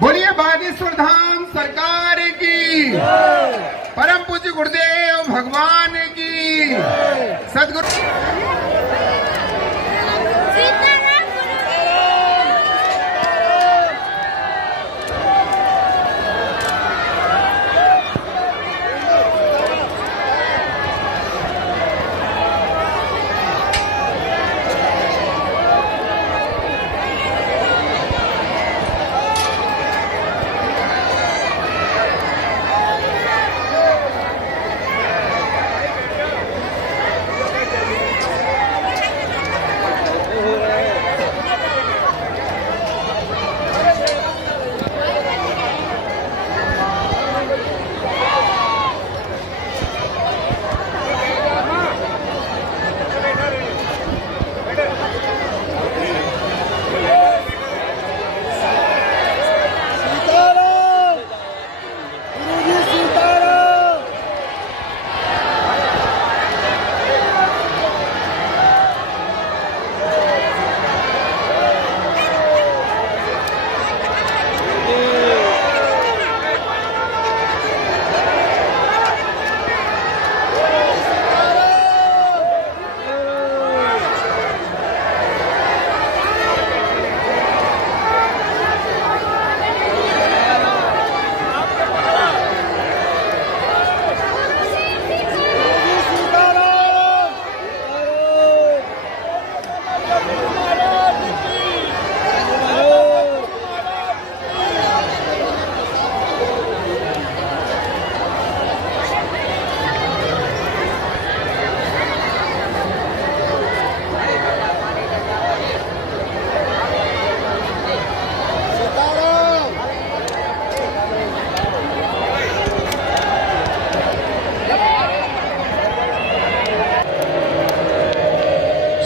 बोलिए बागेश्वर धाम सरकार की, परम पूज्य गुरुदेव भगवान की, सदगुरु।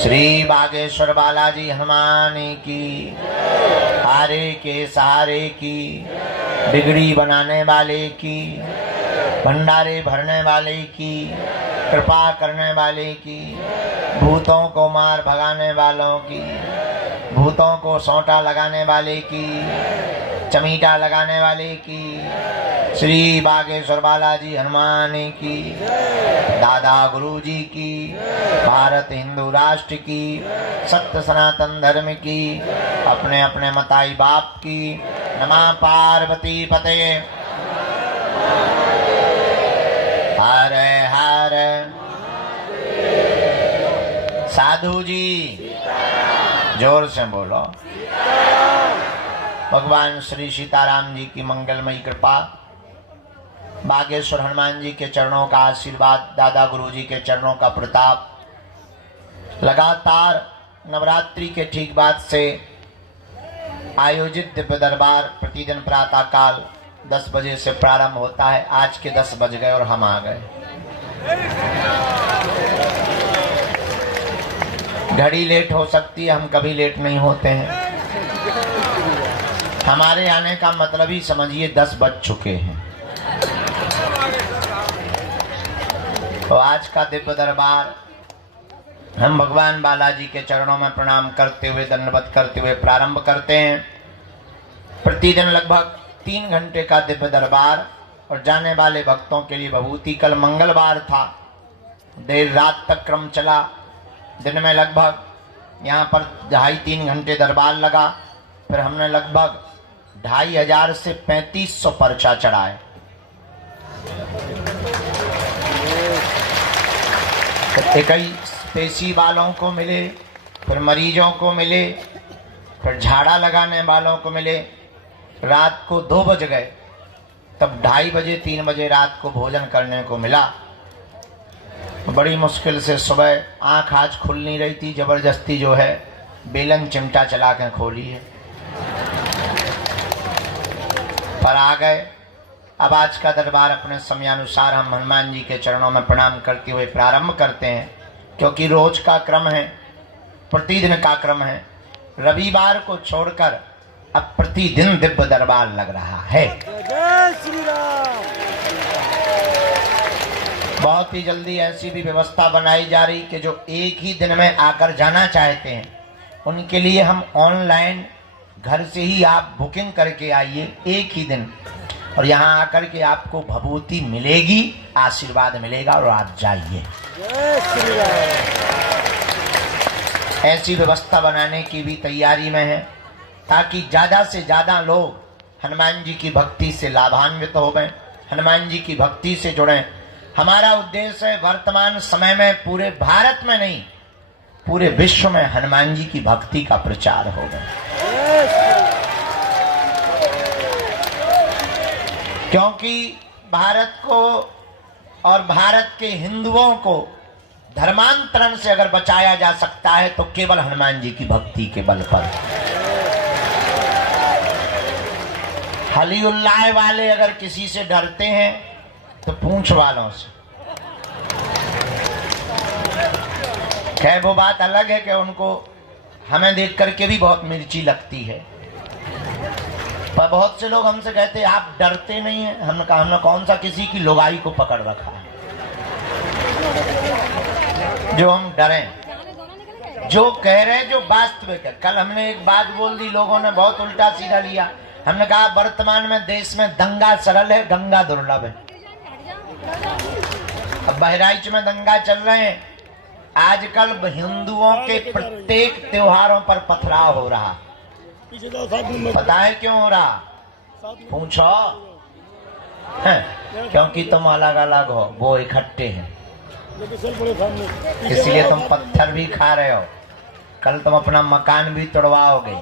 श्री बागेश्वर बालाजी हनुमान की, हारे के सहारे की, बिगड़ी बनाने वाले की, भंडारे भरने वाले की, कृपा करने वाले की, भूतों को मार भगाने वालों की, भूतों को सोंटा लगाने वाले की, चमीटा लगाने वाले की, श्री बागेश्वर बालाजी हनुमान की, दादा गुरुजी की, भारत हिंदू राष्ट्र की, सत्य सनातन धर्म की, अपने अपने मताई बाप की। नमः पार्वती पते। हर हर साधु जी, जोर से बोलो। भगवान श्री सीताराम जी की मंगलमयी कृपा, बागेश्वर हनुमान जी के चरणों का आशीर्वाद, दादा गुरु जी के चरणों का प्रताप, लगातार नवरात्रि के ठीक बाद से आयोजित दिव्य दरबार प्रतिदिन प्रातः काल 10 बजे से प्रारंभ होता है। आज के 10 बज गए और हम आ गए। घड़ी लेट हो सकती है, हम कभी लेट नहीं होते हैं। हमारे आने का मतलब ही समझिए 10 बज चुके हैं। तो आज का दिव्य दरबार हम भगवान बालाजी के चरणों में प्रणाम करते हुए, दंडवत करते हुए प्रारंभ करते हैं। प्रतिदिन लगभग 3 घंटे का दिव्य दरबार और जाने वाले भक्तों के लिए भभूति। कल मंगलवार था, देर रात तक क्रम चला। दिन में लगभग यहाँ पर 2.5-3 घंटे दरबार लगा। फिर हमने लगभग 2500 से 3500 पर्चा चढ़ाए। तो 21 पेशी वालों को मिले, फिर मरीजों को मिले, फिर झाड़ा लगाने वालों को मिले। रात को 2 बज गए, तब 2:30 बजे 3 बजे रात को भोजन करने को मिला। बड़ी मुश्किल से सुबह आंख आज खुल नहीं रही थी, जबरदस्ती जो है बेलन चिमटा चला के खोली है, पर आ गए। अब आज का दरबार अपने समयानुसार हम हनुमान जी के चरणों में प्रणाम करते हुए प्रारंभ करते हैं, क्योंकि रोज का क्रम है, प्रतिदिन का क्रम है। रविवार को छोड़कर अब प्रतिदिन दिव्य दरबार लग रहा है। जय श्री राम। बहुत ही जल्दी ऐसी भी व्यवस्था बनाई जा रही कि जो एक ही दिन में आकर जाना चाहते हैं उनके लिए हम ऑनलाइन घर से ही आप बुकिंग करके आइए एक ही दिन, और यहाँ आकर के आपको भभूति मिलेगी, आशीर्वाद मिलेगा और आप जाइए। जय श्री राम। ऐसी व्यवस्था बनाने की भी तैयारी में है ताकि ज्यादा से ज्यादा लोग हनुमान जी की भक्ति से लाभान्वित हो गए, हनुमान जी की भक्ति से जुड़े। हमारा उद्देश्य है वर्तमान समय में पूरे भारत में नहीं, पूरे विश्व में हनुमान जी की भक्ति का प्रचार हो गया। क्योंकि भारत को और भारत के हिंदुओं को धर्मांतरण से अगर बचाया जा सकता है तो केवल हनुमान जी की भक्ति के बल पर। हली उल्लाह वाले अगर किसी से डरते हैं तो पूंछ वालों से। खैर वो बात अलग है कि उनको हमें देख करके भी बहुत मिर्ची लगती है, पर बहुत से लोग हमसे कहते हैं आप डरते नहीं हैं। हमने कहा हमने कौन सा किसी की लुगाई को पकड़ रखा है जो हम डरें। जो कह रहे हैं जो वास्तविक है। कल हमने एक बात बोल दी, लोगों ने बहुत उल्टा सीधा लिया। हमने कहा वर्तमान में देश में दंगा सरल है, गंगा दुर्लभ है। अब बहराइच में दंगा चल रहे हैं। आजकल हिंदुओं के प्रत्येक त्योहारों पर पथराव हो रहा। पता है क्यों हो रहा? पूछो। क्योंकि तुम अलग अलग हो, वो इकट्ठे हैं, इसलिए तुम पत्थर भी खा रहे हो। कल तुम अपना मकान भी तोड़वाओगे,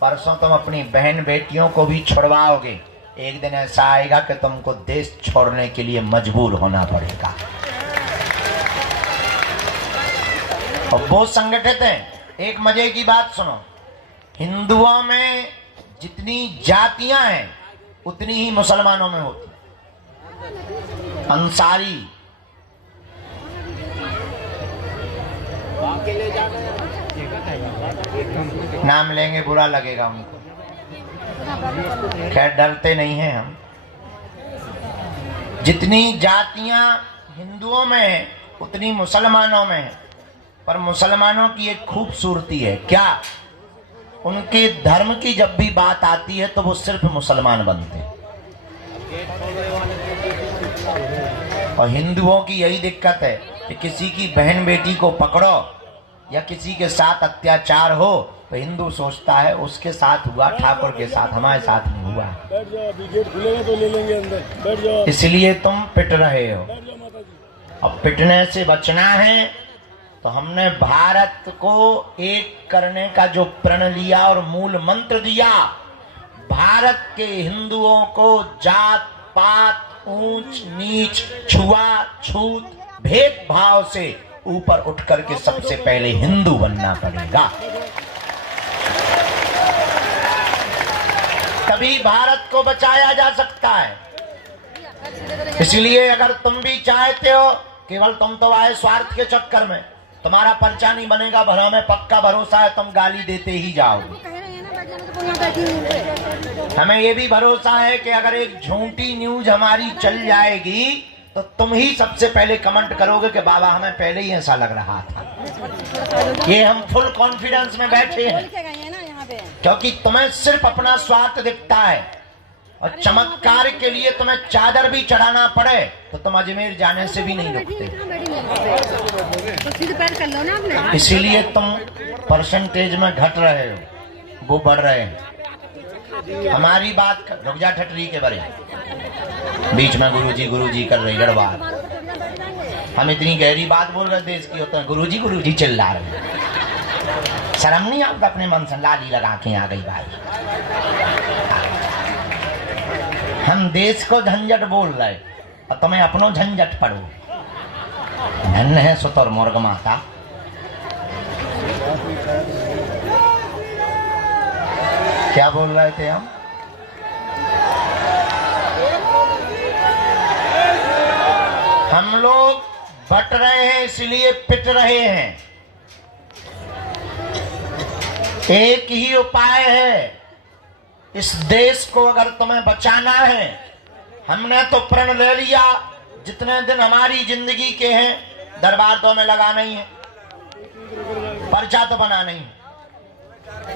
परसों तुम अपनी बहन बेटियों को भी छुड़वाओगे। एक दिन ऐसा आएगा कि तुमको देश छोड़ने के लिए मजबूर होना पड़ेगा। और वो संगठित हैं। एक मजे की बात सुनो, हिंदुओं में जितनी जातियां हैं उतनी ही मुसलमानों में होती। अंसारी, नाम लेंगे बुरा लगेगा उनको, खैर डरते नहीं हैं हम। जितनी जातियां हिंदुओं में है उतनी मुसलमानों में है, पर मुसलमानों की एक खूबसूरती है। क्या? उनके धर्म की जब भी बात आती है तो वो सिर्फ मुसलमान बनते हैं। और हिंदुओं की यही दिक्कत है कि किसी की बहन बेटी को पकड़ो या किसी के साथ अत्याचार हो तो हिंदू सोचता है उसके साथ हुआ, ठाकुर के साथ, हमारे साथ नहीं हुआ। तो ले लेंगे अंदर, बैठ जाओ। इसलिए तुम पिट रहे हो। अब पिटने से बचना है तो हमने भारत को एक करने का जो प्रण लिया और मूल मंत्र दिया, भारत के हिंदुओं को जात पात, ऊंच नीच, छुआ छूत, भेदभाव से ऊपर उठ करके सबसे पहले हिंदू बनना पड़ेगा। तभी भारत को बचाया जा सकता है। इसलिए अगर तुम भी चाहते हो, केवल तुम तो आए स्वार्थ के चक्कर में, तुम्हारा पर्चा नहीं बनेगा, भरा में पक्का भरोसा है तुम गाली देते ही जाओगे। हमें ये भी भरोसा है कि अगर एक झूठी न्यूज हमारी चल जाएगी तो तुम ही सबसे पहले कमेंट करोगे कि बाबा हमें पहले ही ऐसा लग रहा था। ये हम फुल कॉन्फिडेंस में बैठे हैं क्योंकि तुम्हें सिर्फ अपना स्वार्थ दिखता है, और चमत्कार के लिए तुम्हें चादर भी चढ़ाना पड़े तो तुम अजमेर जाने से भी नहीं रुकते। इसीलिए तुम परसेंटेज में घट रहे हो, वो बढ़ रहे हैं। हमारी बात रुक जा ठटरी के बारे बीच में गुरुजी कर रही लड़बार। हम इतनी गहरी बात बोल रहे थे इसकी होता है गुरुजी चिल्ला रहे। शर्म नहीं आपको अपने मन से लाली लगा के आ गई भाई। हम देश को झंझट बोल रहे और तुम्हें अपनो झंझट पड़ो। धन है सुतर मुर्ग माता। क्या बोल रहे थे हम लोग बट रहे हैं इसलिए पिट रहे हैं। एक ही उपाय है, इस देश को अगर तुम्हें बचाना है। हमने तो प्रण ले लिया जितने दिन हमारी जिंदगी के हैं दरबार तो हमें लगाना ही है, पर्चा तो बनाना ही है।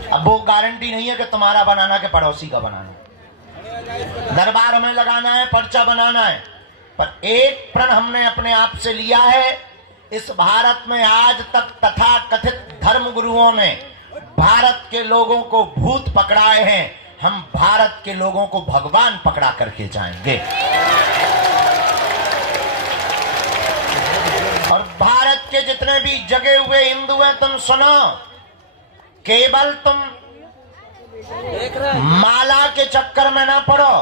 अब वो गारंटी नहीं है कि तुम्हारा बनाना के पड़ोसी का बनाना। दरबार हमें लगाना है, पर्चा बनाना है। पर एक प्रण हमने अपने आप से लिया है। इस भारत में आज तक तथा कथित धर्म गुरुओं ने भारत के लोगों को भूत पकड़ाए हैं। हम भारत के लोगों को भगवान पकड़ा करके जाएंगे। और भारत के जितने भी जगे हुए हिंदू हैं तुम सुनो, केवल तुम माला के चक्कर में ना पड़ो,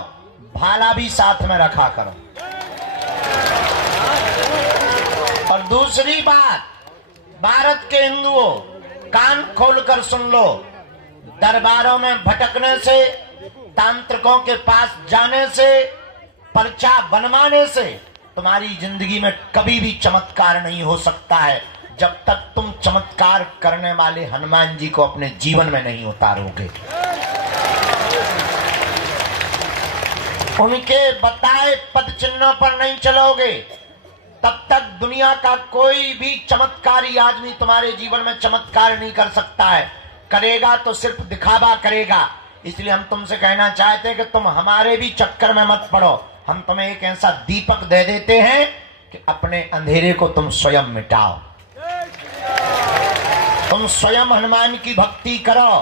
भाला भी साथ में रखा करो। और दूसरी बात, भारत के हिंदुओं कान खोलकर सुन लो, दरबारों में भटकने से, तांत्रिकों के पास जाने से, पर्चा बनवाने से तुम्हारी जिंदगी में कभी भी चमत्कार नहीं हो सकता है जब तक तुम चमत्कार करने वाले हनुमान जी को अपने जीवन में नहीं उतारोगे। उनके बताए पद चिन्हों पर नहीं चलोगे तब तक दुनिया का कोई भी चमत्कारी आदमी तुम्हारे जीवन में चमत्कार नहीं कर सकता है। करेगा तो सिर्फ दिखावा करेगा। इसलिए हम तुमसे कहना चाहते हैं कि तुम हमारे भी चक्कर में मत पड़ो। हम तुम्हें एक ऐसा दीपक दे देते हैं कि अपने अंधेरे को तुम स्वयं मिटाओ। तुम स्वयं हनुमान की भक्ति करो,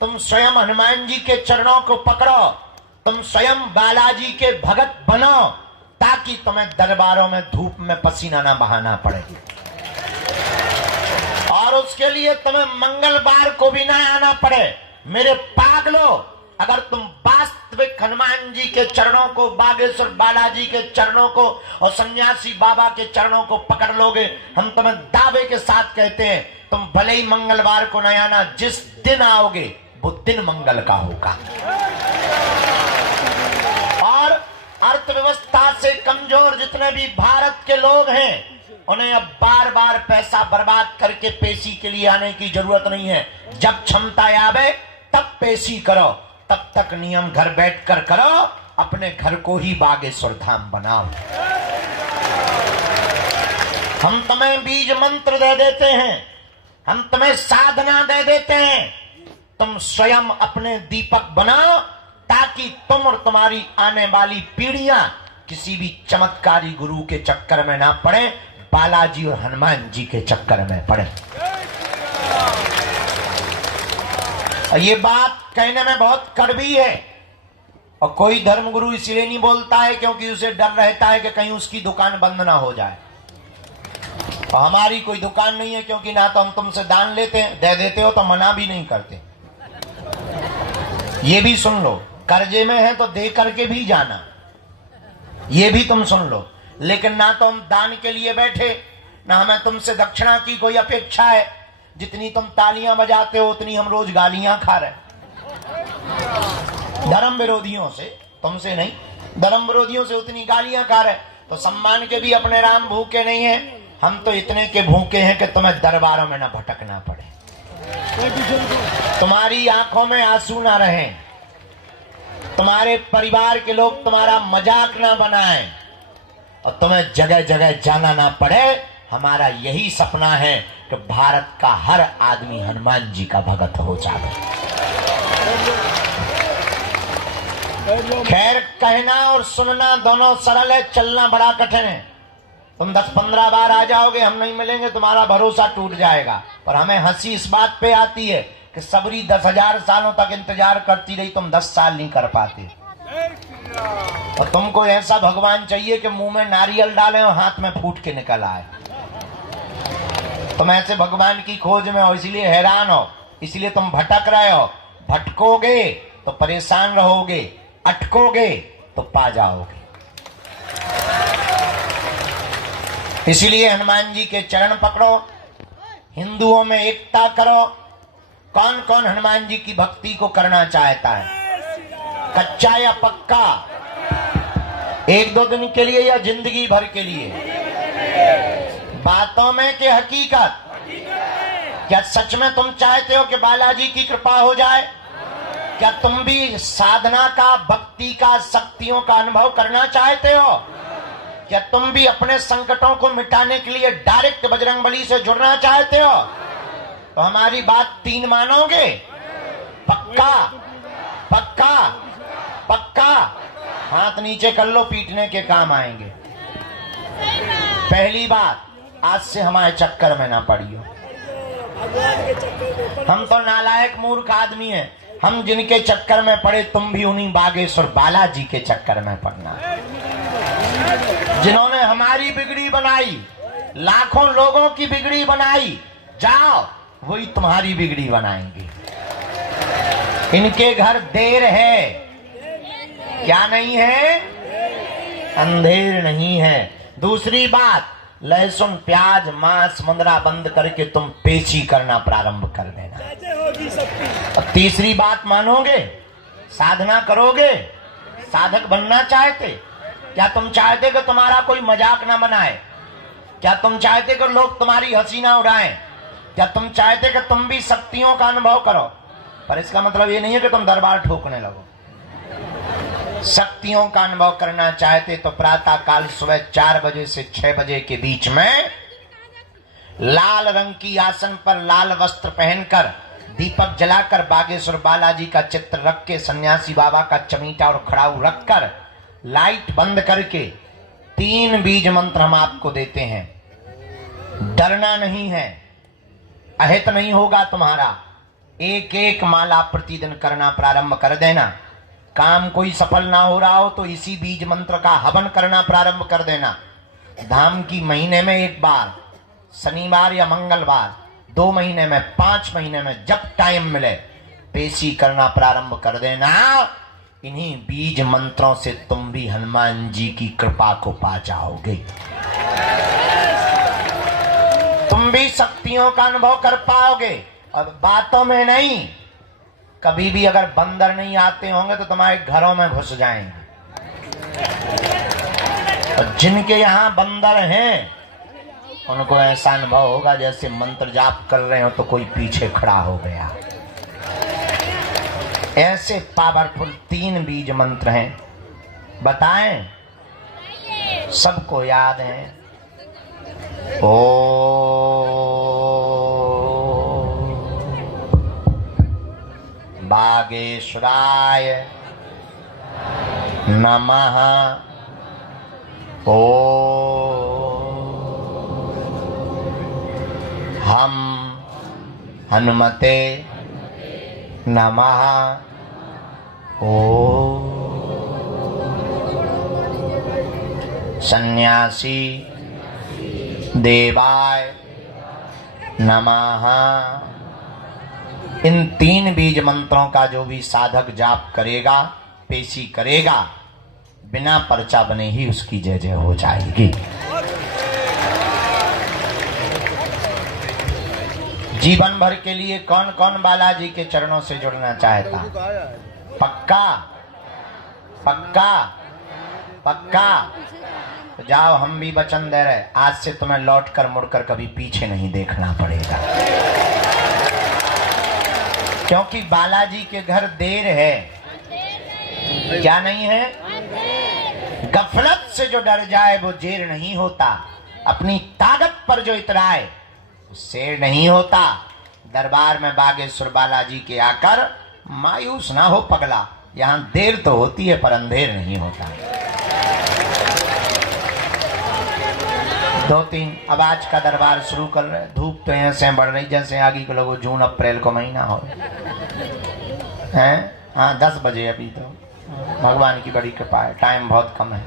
तुम स्वयं हनुमान जी के चरणों को पकड़ो, तुम स्वयं बालाजी के भगत बनो, ताकि तुम्हें दरबारों में धूप में पसीना ना बहाना पड़े। और उसके लिए तुम्हें मंगलवार को भी ना आना पड़े। मेरे पागलों, अगर तुम वास्तविक हनुमान जी के चरणों को, बागेश्वर बालाजी के चरणों को और सन्यासी बाबा के चरणों को पकड़ लोगे, हम तुम्हें दावे के साथ कहते हैं तुम भले ही मंगलवार को न आना, जिस दिन आओगे वो दिन मंगल का होगा। और अर्थव्यवस्था से कमजोर जितने भी भारत के लोग हैं उन्हें अब बार बार पैसा बर्बाद करके पेशी के लिए आने की जरूरत नहीं है। जब क्षमता आवे तब पेशी करो, तब तक नियम घर बैठकर करो, अपने घर को ही बागेश्वर धाम बनाओ। हम तुम्हें बीज मंत्र दे देते हैं, हम तुम्हें साधना दे देते हैं, तुम स्वयं अपने दीपक बनाओ ताकि तुम और तुम्हारी आने वाली पीढ़ियां किसी भी चमत्कारी गुरु के चक्कर में ना पड़े, बालाजी और हनुमान जी के चक्कर में पड़े। ये बात कहने में बहुत कड़वी है और कोई धर्मगुरु इसलिए नहीं बोलता है क्योंकि उसे डर रहता है कि कहीं उसकी दुकान बंद ना हो जाए। और हमारी कोई दुकान नहीं है क्योंकि ना तो हम तुमसे दान लेते हैं, दे देते हो तो मना भी नहीं करते। ये भी सुन लो, कर्जे में है तो दे करके भी जाना, ये भी तुम सुन लो। लेकिन ना तो हम दान के लिए बैठे, ना हमें तुमसे दक्षिणा की कोई अपेक्षा है। जितनी तुम तालियां बजाते हो उतनी हम रोज गालियां खा रहे, धर्म विरोधियों से, तुमसे नहीं, धर्म विरोधियों से उतनी गालियां खा रहे। तो सम्मान के भी अपने राम भूखे नहीं है, हम तो इतने के भूखे हैं कि तुम्हें दरबारों में ना भटकना पड़े, तुम्हारी आंखों में आंसू ना रहे, तुम्हारे परिवार के लोग तुम्हारा मजाक ना बनाएं और तुम्हें जगह जगह जाना ना पड़े। हमारा यही सपना है कि भारत का हर आदमी हनुमान जी का भगत हो जाए। खैर, कहना और सुनना दोनों सरल है, चलना बड़ा कठिन है। तुम 10-15 बार आ जाओगे, हम नहीं मिलेंगे, तुम्हारा भरोसा टूट जाएगा। पर हमें हंसी इस बात पे आती है कि सबरी 10,000 सालों तक इंतजार करती रही, तुम 10 साल नहीं कर पाते। और तुमको ऐसा भगवान चाहिए कि मुंह में नारियल डालें और हाथ में फूट के निकल आए। तुम ऐसे भगवान की खोज में हो, इसलिए हैरान हो, इसलिए तुम भटक रहे हो। भटकोगे तो परेशान रहोगे, अटकोगे तो पा जाओगे। इसलिए हनुमान जी के चरण पकड़ो, हिंदुओं में एकता करो। कौन कौन हनुमान जी की भक्ति को करना चाहता है, कच्चा या पक्का? 1-2 दिन के लिए या जिंदगी भर के लिए? बातों में कि हकीकत? क्या सच में तुम चाहते हो कि बालाजी की कृपा हो जाए? क्या तुम भी साधना का, भक्ति का, शक्तियों का अनुभव करना चाहते हो? क्या तुम भी अपने संकटों को मिटाने के लिए डायरेक्ट बजरंगबली से जुड़ना चाहते हो? तो हमारी बात 3 मानोगे? पक्का पक्का पक्का? हाथ नीचे कर लो, पीटने के काम आएंगे। पहली बात, आज से हमारे चक्कर में ना पड़ियो। हम तो नालायक मूर्ख आदमी हैं, हम जिनके चक्कर में पड़े तुम भी उन्हीं बागेश्वर बालाजी के चक्कर में पड़ना। जिन्होंने हमारी बिगड़ी बनाई, लाखों लोगों की बिगड़ी बनाई, जाओ वही तुम्हारी बिगड़ी बनाएंगे। इनके घर देर है, क्या नहीं है? अंधेर नहीं है। दूसरी बात, लहसुन, प्याज, मांस, मुंदरा बंद करके तुम पेची करना प्रारंभ कर देना। और तीसरी बात मानोगे? साधना करोगे? साधक बनना चाहते? क्या तुम चाहते कि तुम्हारा कोई मजाक ना बनाए? क्या तुम चाहते कि लोग तुम्हारी हंसी ना उड़ाएं? क्या तुम चाहते कि तुम भी शक्तियों का अनुभव करो? पर इसका मतलब ये नहीं है कि तुम दरबार ठोकने लगो। शक्तियों का अनुभव करना चाहते तो प्रातः काल सुबह 4 बजे से 6 बजे के बीच में लाल रंग की आसन पर लाल वस्त्र पहनकर, दीपक जलाकर, बागेश्वर बालाजी का चित्र रख के, सन्यासी बाबा का चमीटा और खड़ाऊ रखकर, लाइट बंद करके 3 बीज मंत्र हम आपको देते हैं। डरना नहीं है, अहित नहीं होगा तुम्हारा। 1-1 माला प्रतिदिन करना प्रारंभ कर देना। काम कोई सफल ना हो रहा हो तो इसी बीज मंत्र का हवन करना प्रारंभ कर देना। धाम की महीने में 1 बार, शनिवार या मंगलवार, 2 महीने में, 5 महीने में, जब टाइम मिले पेशी करना प्रारंभ कर देना। इन्हीं बीज मंत्रों से तुम भी हनुमान जी की कृपा को पा जाओगे। तुम भी शक्तियों का अनुभव कर पाओगे। और बातों में नहीं, कभी भी अगर बंदर नहीं आते होंगे तो तुम्हारे घरों में घुस जाएंगे। और जिनके यहाँ बंदर हैं उनको ऐसा अनुभव होगा जैसे मंत्र जाप कर रहे हो तो कोई पीछे खड़ा हो गया। ऐसे पावरफुल 3 बीज मंत्र हैं, बताएं? सबको याद है। ओ बागेश्वराय नमः। ओ हम हनुमते नमः। ओ सन्यासी देवाय नमः। इन 3 बीज मंत्रों का जो भी साधक जाप करेगा, पेशी करेगा, बिना पर्चा बने ही उसकी जय जय हो जाएगी। जीवन भर के लिए कौन कौन बालाजी के चरणों से जुड़ना चाहता? पक्का पक्का पक्का? तो जाओ, हम भी वचन दे रहे, आज से तुम्हें लौटकर मुड़कर कभी पीछे नहीं देखना पड़ेगा। क्योंकि बालाजी के घर देर है, क्या नहीं है? गफलत से जो डर जाए वो जेर नहीं होता। अपनी ताकत पर जो इतराए वो शेर नहीं होता। दरबार में बागेश्वर बालाजी के आकर मायूस ना हो पगला, यहाँ देर तो होती है पर अंधेर नहीं होता। 2-3 अब आज का दरबार शुरू कर रहे हैं। धूप तो ऐसे बढ़ रही जैसे आगे के लोगों जून अप्रैल को महीना हो हैं। हाँ 10 बजे अभी तो भगवान की बड़ी कृपा है, टाइम बहुत कम है।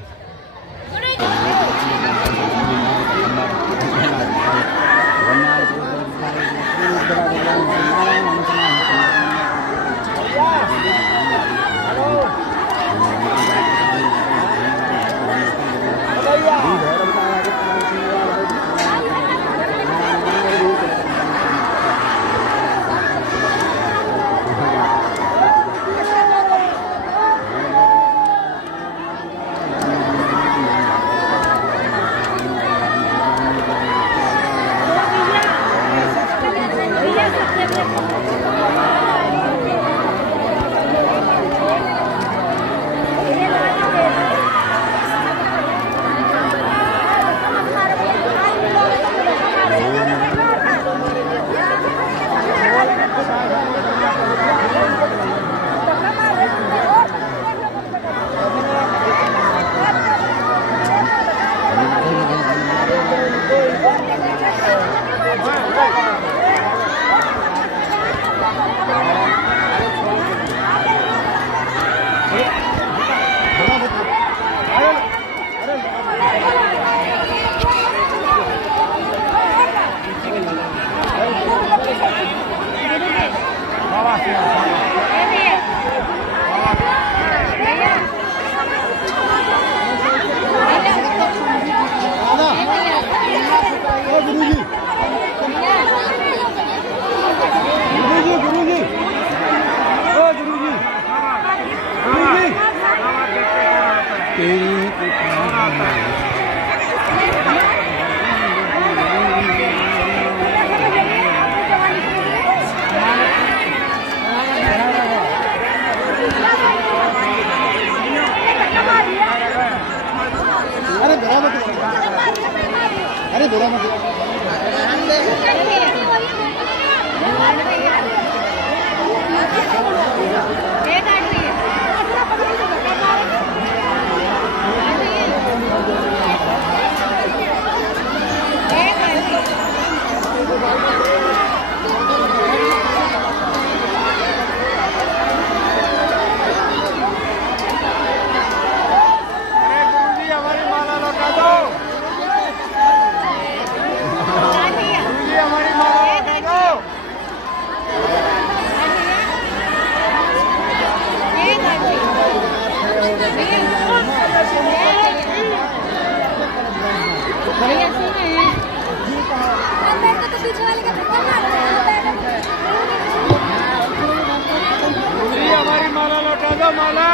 हमारी माला लौटा दो, माला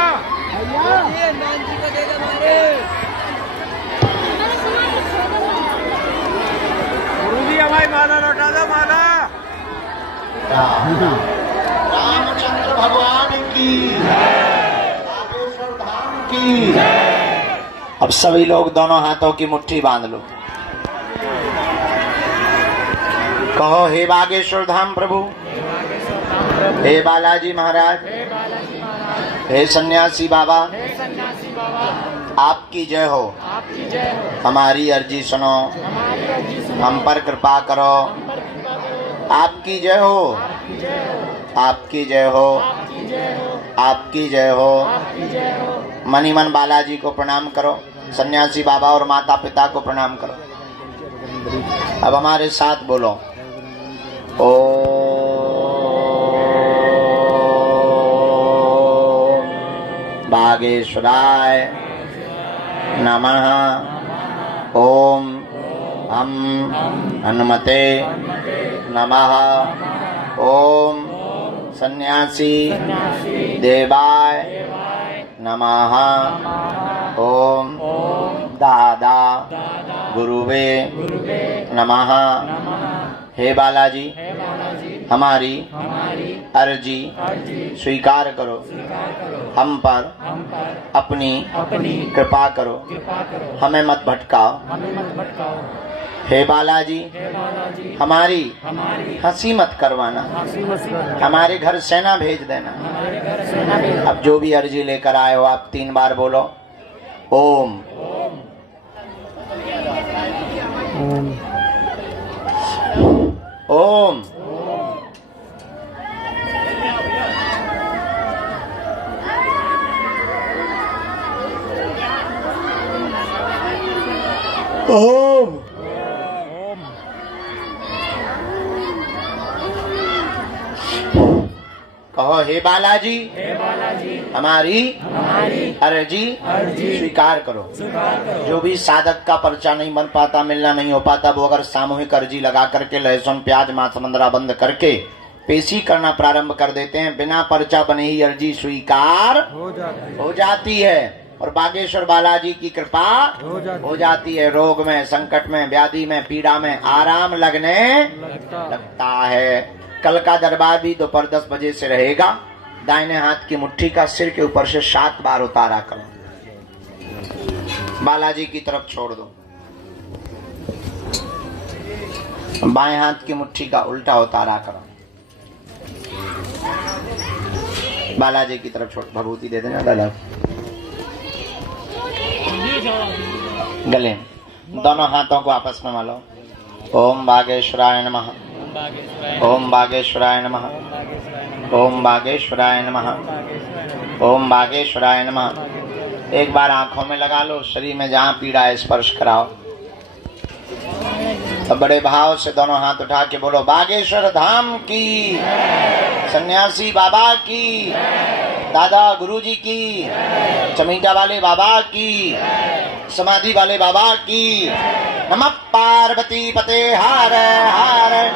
गुरुजी हमारी माला लौटा दो, माला। रामचंद्र भगवान की, बागेश्वर धाम की। अब सभी लोग दोनों हाथों की मुट्ठी बांध लो, कहो हे बागेश्वर धाम प्रभु, हे बालाजी महाराज, हे सन्यासी बाबा, आपकी जय हो। हमारी अर्जी सुनो, हम पर कृपा करो। आपकी जय हो, आपकी जय हो, आपकी जय हो। मनी मन बालाजी को प्रणाम करो, सन्यासी बाबा और माता पिता को प्रणाम करो। अब हमारे साथ बोलो, ओ बागेश्वराय नमः। ओम हम हनुमते नमः। ओम सन्यासी देवाय नमः। ओम दादा गुरुवे नमः। हे बालाजी, हमारी अर्जी स्वीकार करो, हम पर अपनी कृपा करो, हमें मत भटकाओ। हे बालाजी, हमारी हंसी मत करवाना, हमारे घर सेना भेज देना। अब जो भी अर्जी लेकर आए हो आप 3 बार बोलो, ओम ओम ओम कहो हे बालाजी, हमारी अर्जी स्वीकार करो। जो भी साधक का पर्चा नहीं बन पाता, मिलना नहीं हो पाता, वो अगर सामूहिक अर्जी लगा करके लहसुन प्याज मांस मंदरा बंद करके पेशी करना प्रारंभ कर देते हैं, बिना पर्चा बने ही अर्जी स्वीकार हो जाती है और बागेश्वर बालाजी की कृपा हो जाती है। रोग में, संकट में, व्याधि में, पीड़ा में आराम लगने लगता है। कल का दरबार भी दोपहर 10 बजे से रहेगा। दाहिने हाथ की मुट्ठी का सिर के ऊपर से 7 बार उतारा करो, बालाजी की तरफ छोड़ दो। बाएं हाथ की मुट्ठी का उल्टा उतारा करो, बालाजी की तरफ छोड़। भभूति दे देना दादा। गले दोनों हाथों को आपस में मलो। ओम बागेश्वराय नमः, ओम बागेश्वराय नमः, ओम बागेश्वराय नमः, ओम बागेश्वराय नमः। एक बार आंखों में लगा लो, शरीर में जहां पीड़ा है स्पर्श कराओ। अब बड़े भाव से दोनों हाथ उठा के बोलो बागेश्वर धाम की, सन्यासी बाबा की, दादा गुरुजी की, चमीटा वाले बाबा की, समाधि वाले बाबा की। नमः पार्वती पते हार हार।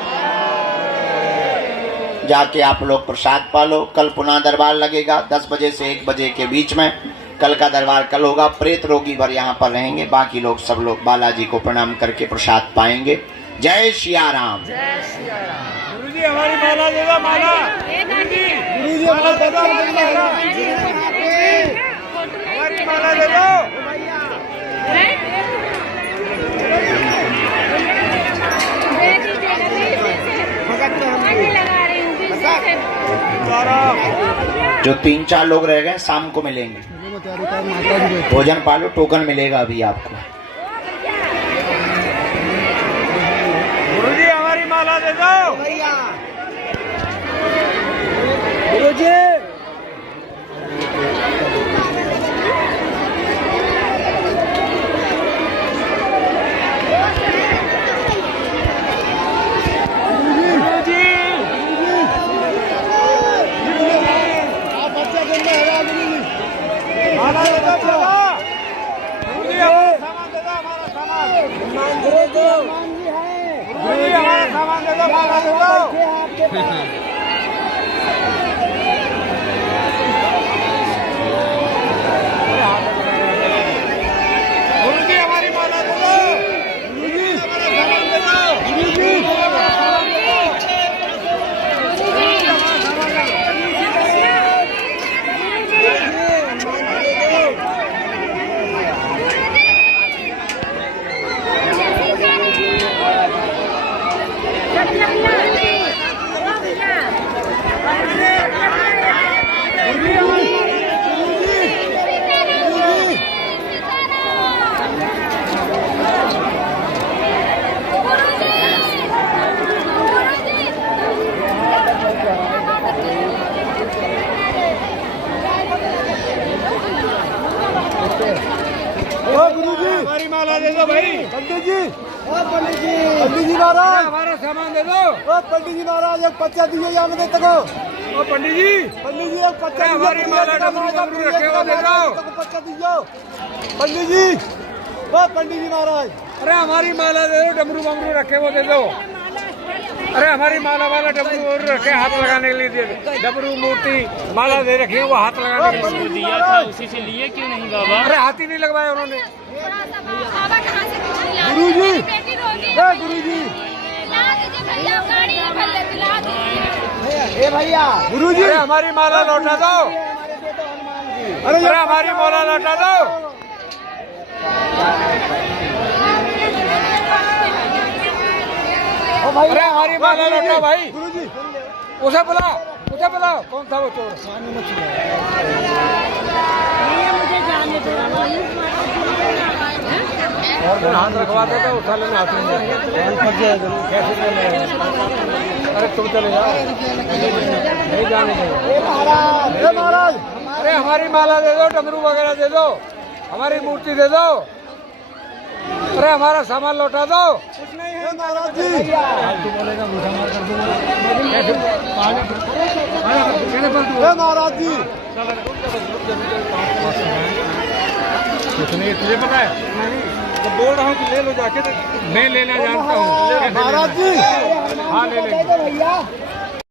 जाके आप लोग प्रसाद पालो। कल पुनः दरबार लगेगा 10 बजे से 1 बजे के बीच में। कल का दरबार कल होगा। प्रेत रोगी भर यहाँ पर रहेंगे, बाकी लोग सब लोग बालाजी को प्रणाम करके प्रसाद पाएंगे। जय सिया राम। गुरुजी हमारी माला दे दो, माला। गुरुजी हमारी माला दे दो। जो 3-4 लोग रह गए शाम को मिलेंगे। भोजन पालो, टोकन मिलेगा अभी आपको। गुरुजी हमारी माला दे दो भैया। गुरुजी हमारी माला दे दो भाई। पंडित जी, पंडित जी, पंडित जी महाराज हमारा सामान दे दो। पंडित जी महाराज एक पर्चा दीजिए यहाँ में तक। पंडित जी, पंडित जी एक पर्चा हमारी माला डमरू रखे वो दे दो। पर्चा दीजिए पंडित जी। पंडित जी महाराज अरे हमारी माला दे दो, डमरू बमरू रखे वो दे दो। अरे हमारी माला वाला डमरू रखे हाथ लगाने के लिए दे दो। डमरू मूर्ति माला दे रखी है, वो हाथ लगाने के लिए दिया था, उसी से लिए क्यों नहीं बाबा? अरे हाथ ही नहीं लगवाया उन्होंने। गुरुजी, गुरुजी भैया, गुरुजी हमारी माला लौटा दो। अरे हमारी माला लौटा दो। अरे हमारी माला लौटा भाई। गुरुजी उसे बुलाओ, उसे बुलाओ। कौन था वो चोर? मुझे जाने दो। हाथ रखवा देता उस साले में हाथ नहीं कैसे अरे तुम चले जाओ नहीं जाने देंगे महाराज अरे हमारी माला दे दो डमरू वगैरह दे दो हमारी मूर्ति दे दो अरे हमारा सामान लौटा दो कुछ नहीं है महाराज जी महाराज जी कुछ नहीं तुझे पता है तो बोल रहा हूँ कि ले लो जाके मैं लेना जानता हूँ महाराज जी हाँ ले ले